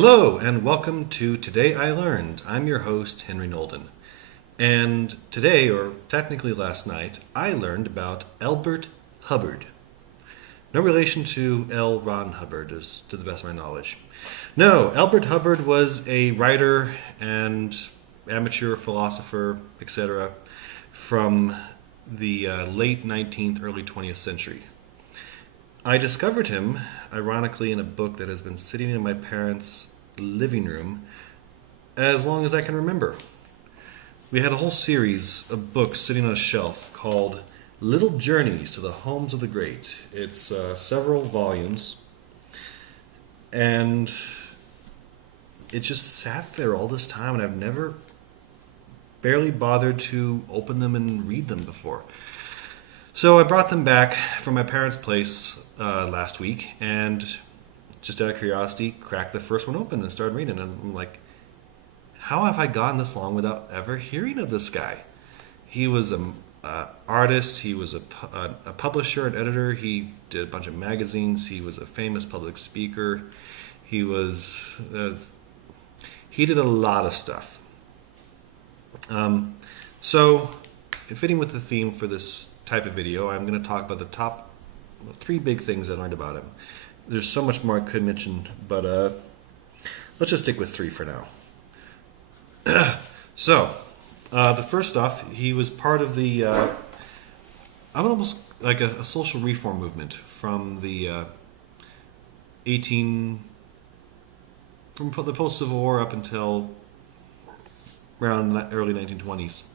Hello and welcome to Today I Learned. I'm your host, Henry Nolden. And today, or technically last night, I learned about Elbert Hubbard. No relation to L. Ron Hubbard, as to the best of my knowledge. No, Elbert Hubbard was a writer and amateur philosopher, etc., from the late 19th, early 20th century. I discovered him, ironically, in a book that has been sitting in my parents' living room as long as I can remember. We had a whole series of books sitting on a shelf called Little Journeys to the Homes of the Great. It's several volumes, and it just sat there all this time, and I've barely bothered to open them and read them before. So I brought them back from my parents' place last week, and just out of curiosity, cracked the first one open and started reading. And I'm like, how have I gone this long without ever hearing of this guy? He was an artist, he was a publisher, an editor, he did a bunch of magazines, he was a famous public speaker, he did a lot of stuff. So, fitting with the theme for this type of video, I'm going to talk about the top three big things I learned about him. There's so much more I could mention, but let's just stick with three for now. So, the first off, he was part of the, I'm almost like a social reform movement from the from the post-Civil War up until around early 1920s.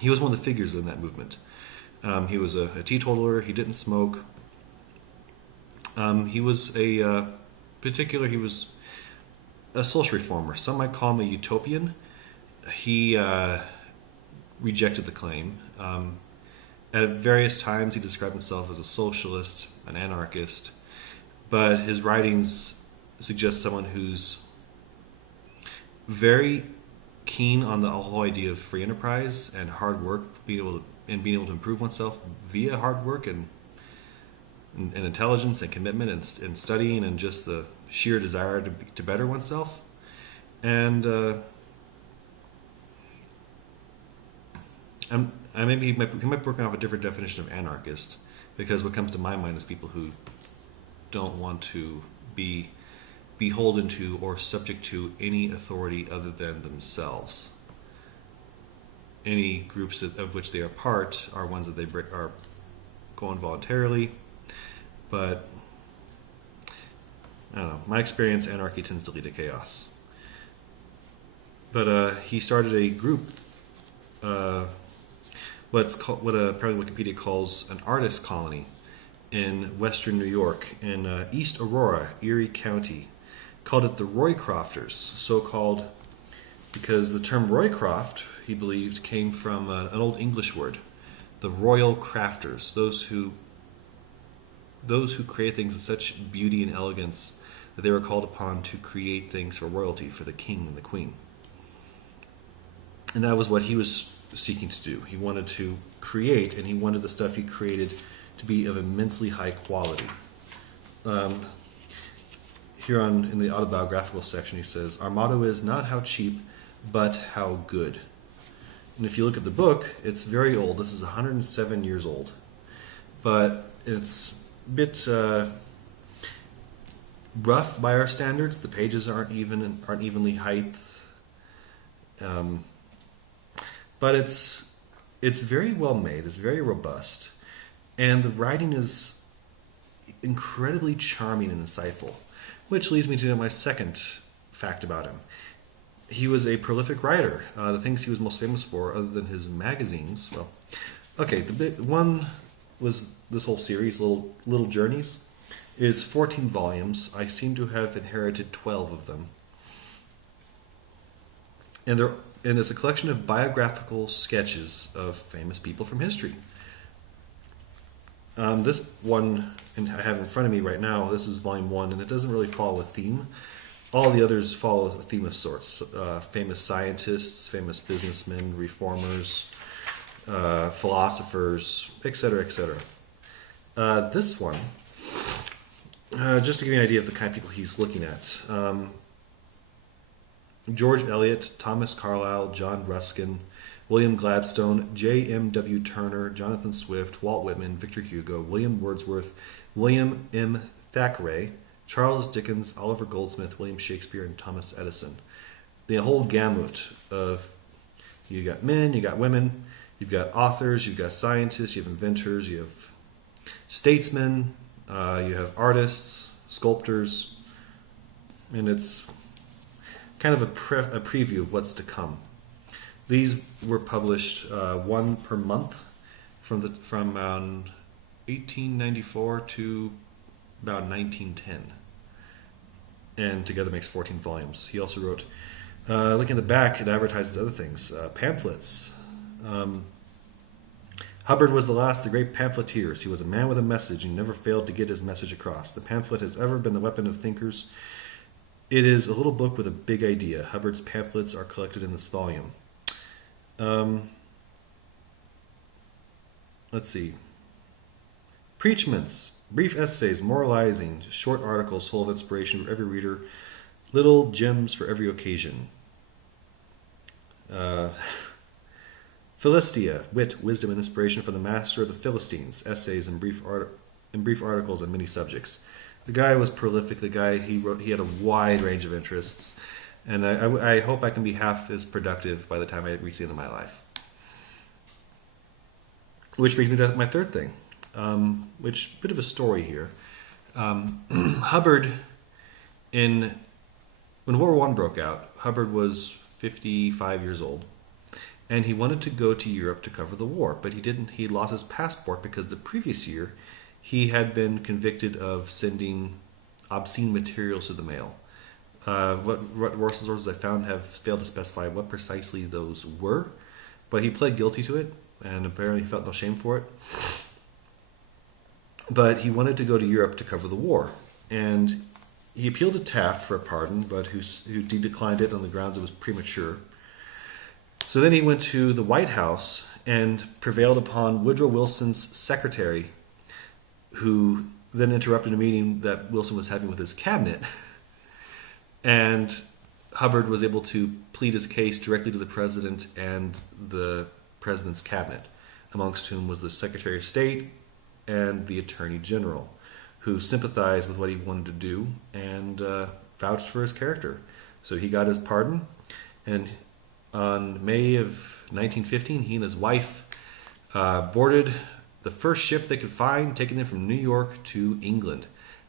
He was one of the figures in that movement. He was a teetotaler. He didn't smoke. He was a social reformer. Some might call him a utopian. He rejected the claim. At various times, he described himself as a socialist, an anarchist, but his writings suggest someone who's very keen on the whole idea of free enterprise and hard work, being able to improve oneself via hard work and intelligence and commitment and studying and just the sheer desire to better oneself. And maybe he might be working off a different definition of anarchist, because what comes to my mind is people who don't want to be beholden to or subject to any authority other than themselves. Any groups of which they are part are ones that they are going voluntarily, but I don't know. My experience, anarchy tends to lead to chaos. But he started a group, what apparently Wikipedia calls an artist colony in western New York, in East Aurora, Erie County. Called it the Roycrofters, so called because the term Roycroft, he believed, came from an old English word, the royal crafters, those who create things of such beauty and elegance that they were called upon to create things for royalty, for the king and the queen. And that was what he was seeking to do. He wanted to create, and he wanted the stuff he created to be of immensely high quality. Here in the autobiographical section, he says, "Our motto is not how cheap, but how good." And if you look at the book, it's very old. This is 107 years old. But it's a bit rough by our standards. The pages aren't evenly height. But it's very well made. It's very robust. And the writing is incredibly charming and insightful. Which leads me to my second fact about him. He was a prolific writer. The things he was most famous for, other than his magazines, well, okay, the one was this whole series, Little Journeys, is 14 volumes. I seem to have inherited 12 of them. And it's a collection of biographical sketches of famous people from history. This one I have in front of me right now, this is volume 1, and it doesn't really follow a theme. All the others follow a theme of sorts. Famous scientists, famous businessmen, reformers, philosophers, etc., etc. This one just to give you an idea of the kind of people he's looking at. George Eliot, Thomas Carlyle, John Ruskin, William Gladstone, J. M. W. Turner, Jonathan Swift, Walt Whitman, Victor Hugo, William Wordsworth, William M. Thackeray, Charles Dickens, Oliver Goldsmith, William Shakespeare, and Thomas Edison. The whole gamut of, you got men, you got women, you've got authors, you've got scientists, you have inventors, you have statesmen, you have artists, sculptors, and it's kind of a preview of what's to come. These were published one per month from around 1894 to about 1910, and together makes 14 volumes. He also wrote, looking at the back, it advertises other things, pamphlets. Hubbard was the last of the great pamphleteers. He was a man with a message and never failed to get his message across. The pamphlet has ever been the weapon of thinkers. It is a little book with a big idea. Hubbard's pamphlets are collected in this volume. Let's see. Preachments, brief essays, moralizing, short articles full of inspiration for every reader, little gems for every occasion. Philistia, wit, wisdom, and inspiration from the master of the Philistines, essays and brief articles on many subjects. The guy was prolific. The guy, he had a wide range of interests, and I hope I can be half as productive by the time I reach the end of my life. Which brings me to my third thing, which bit of a story here. Hubbard, when World War I broke out, Hubbard was 55 years old, and he wanted to go to Europe to cover the war, but he didn't. He lost his passport because the previous year he had been convicted of sending obscene materials to the mail. What war sources I found have failed to specify what precisely those were, but he pled guilty to it, and apparently he felt no shame for it. But he wanted to go to Europe to cover the war, and he appealed to Taft for a pardon, but who declined it on the grounds it was premature. So then he went to the White House and prevailed upon Woodrow Wilson's secretary, who then interrupted a meeting that Wilson was having with his cabinet. And Hubbard was able to plead his case directly to the president and the president's cabinet, amongst whom was the Secretary of State and the Attorney General, who sympathized with what he wanted to do and vouched for his character. So he got his pardon, and on May of 1915, he and his wife boarded the first ship they could find, taking them from New York to England.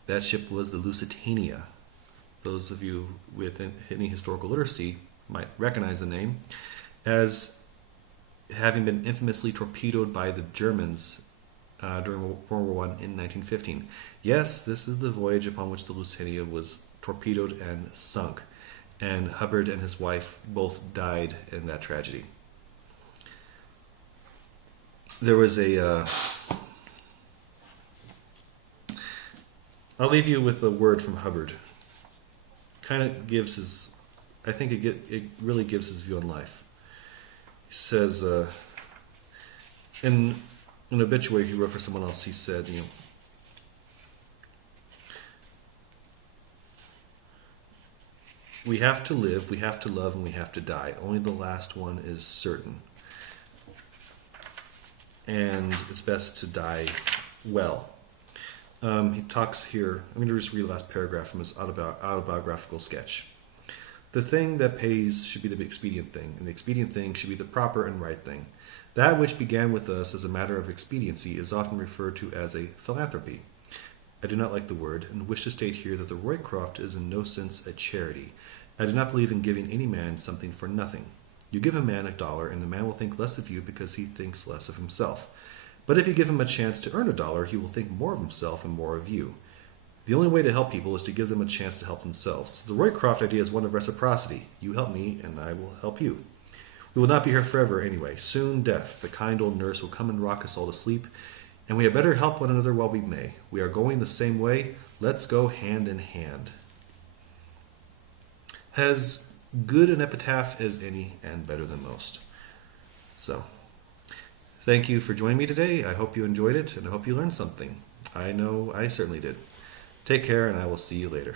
That ship was the Lusitania. Those of you with any historical literacy might recognize the name as having been infamously torpedoed by the Germans during World War I in 1915. Yes, this is the voyage upon which the Lusitania was torpedoed and sunk, and Hubbard and his wife both died in that tragedy. There was I'll leave you with a word from Hubbard. Kind of gives his, I think it really gives his view on life. He says, in an obituary he wrote for someone else, he said, we have to live, we have to love, and we have to die. Only the last one is certain. And it's best to die well. He talks here, I'm going to just read the last paragraph from his autobiographical sketch. The thing that pays should be the expedient thing, and the expedient thing should be the proper and right thing. That which began with us as a matter of expediency is often referred to as a philanthropy. I do not like the word, and wish to state here that the Roycroft is in no sense a charity. I do not believe in giving any man something for nothing. You give a man $1, and the man will think less of you because he thinks less of himself. But if you give him a chance to earn $1, he will think more of himself and more of you. The only way to help people is to give them a chance to help themselves. The Roycroft idea is one of reciprocity. You help me, and I will help you. We will not be here forever anyway. Soon death, the kind old nurse, will come and rock us all to sleep, and we had better help one another while we may. We are going the same way. Let's go hand in hand. As good an epitaph as any, and better than most. So, thank you for joining me today. I hope you enjoyed it, and I hope you learned something. I know I certainly did. Take care, and I will see you later.